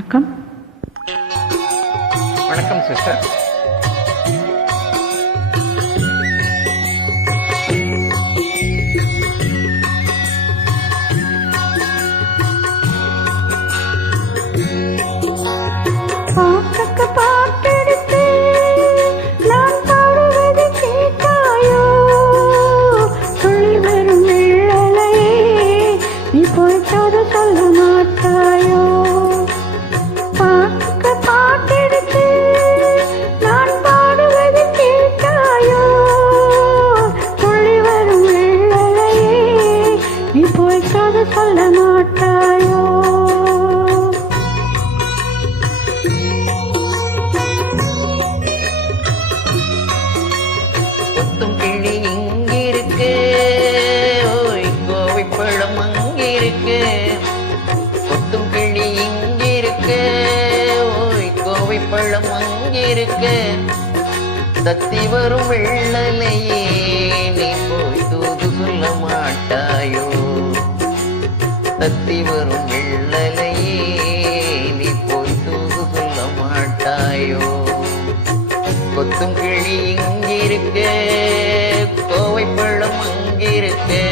வணக்கம். வணக்கம் சிஸ்டர். சொல்ல மாட்டாயோ? கொத்தும் கிளி இங்கிருக்கு, ஓய் கோவை பழம் அங்கிருக்கு. கொத்தும் கிளி இங்கிருக்கு, ஓய் கோவை பழம் அங்கிருக்கு. தத்தி வரும் வெள்ளலையே நீ போய் தூது சொல்ல மாட்டாயோ? தத்தி வரும் வெள்ளலையே நீ போய் தூது சொல்ல மாட்டாயோ? கொத்தும் கிளி இங்கிருக்கு, கோவை பழம் அங்கிருக்கு.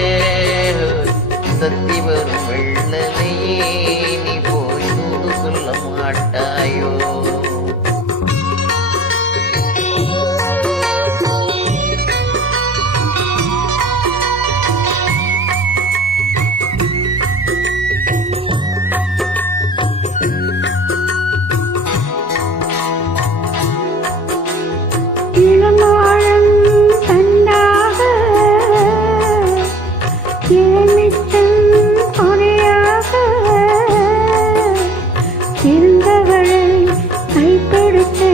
தத்தி வரும் வெள்ளலையே நீ போய் தூது சொல்ல மாட்டாயோ? இருந்தவளை கைப்பிடித்து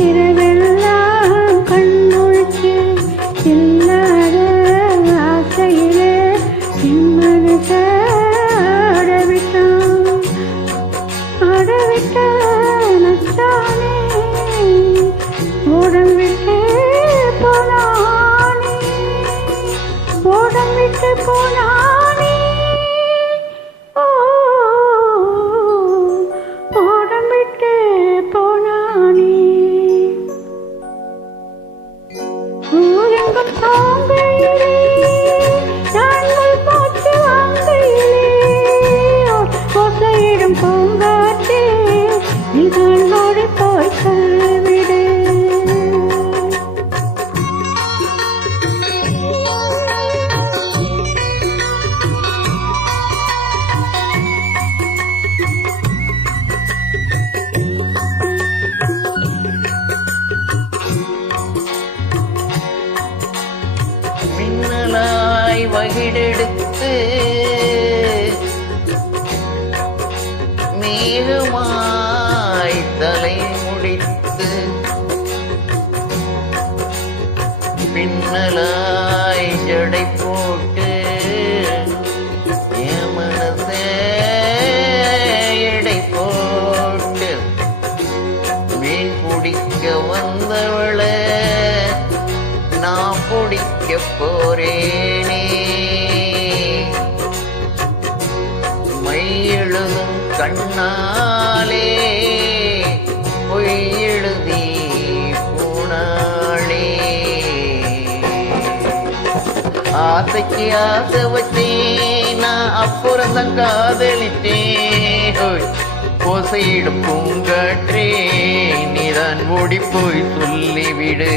இரவெல்லாம் கண்முழிச்சு இல்லாத ஆசையிலே என் மனச அடவிட்ட நச்சானே, ஓடம் விட்டு போனானே, ஓடம் விட்டு போனானே. பூங்காற்றே நீதான் ஓடி போய் சொல்விடு. மின்னலாய் வகிடெடுத்து மேகமாய் தலை முடித்து, பின்னலாய் ஜடை போட்டு என் மனசே எடை போட்டு மீன் பிடிக்க வந்தவளை நான் பிடிக்க போறேனே. மை எழுதும் கண்ணாலே பொய் எழுதி போனாளே. ஆசைக்கு ஆசை வச்சேன் நான், அப்புறம் தான் காதலித்தேன். ஓசையிடும் பூங்காற்றே நீதான் ஓடி போய் சொல்லிவிடு.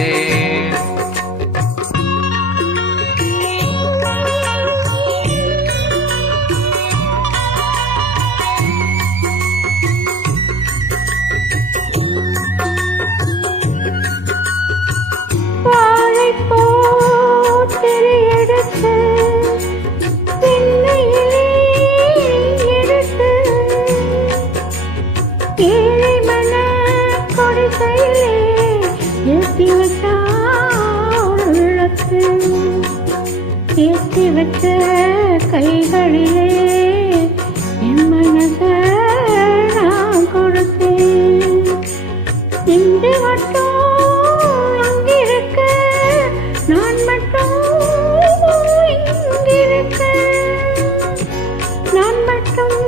ஏற்றி வச்ச கைகளிலே என் மனச நான் கொடுத்தேன். இன்று மட்டும் அங்கிருக்க, நான் மட்டும் இங்கிருக்க, நான் மட்டும்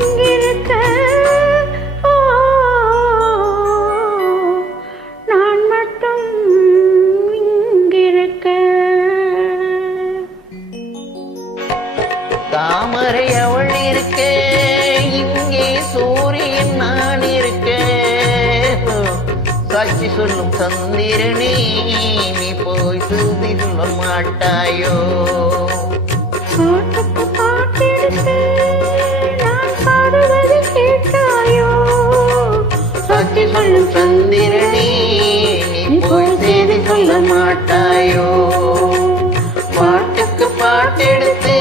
இங்கிருக்க. ஓ சாட்சி சொல்லும் சந்திரனே நீ போய் சூதி சொல்ல மாட்டாயோ பாட்டுக்கு பாட்டெடுத்து நான் பாடுவது கேட்டாயோ சாட்சி சொல்லும் சந்திரனே நீ போய் செய்தி சொல்ல மாட்டாயோ பாட்டுக்கு பாட்டெடுத்து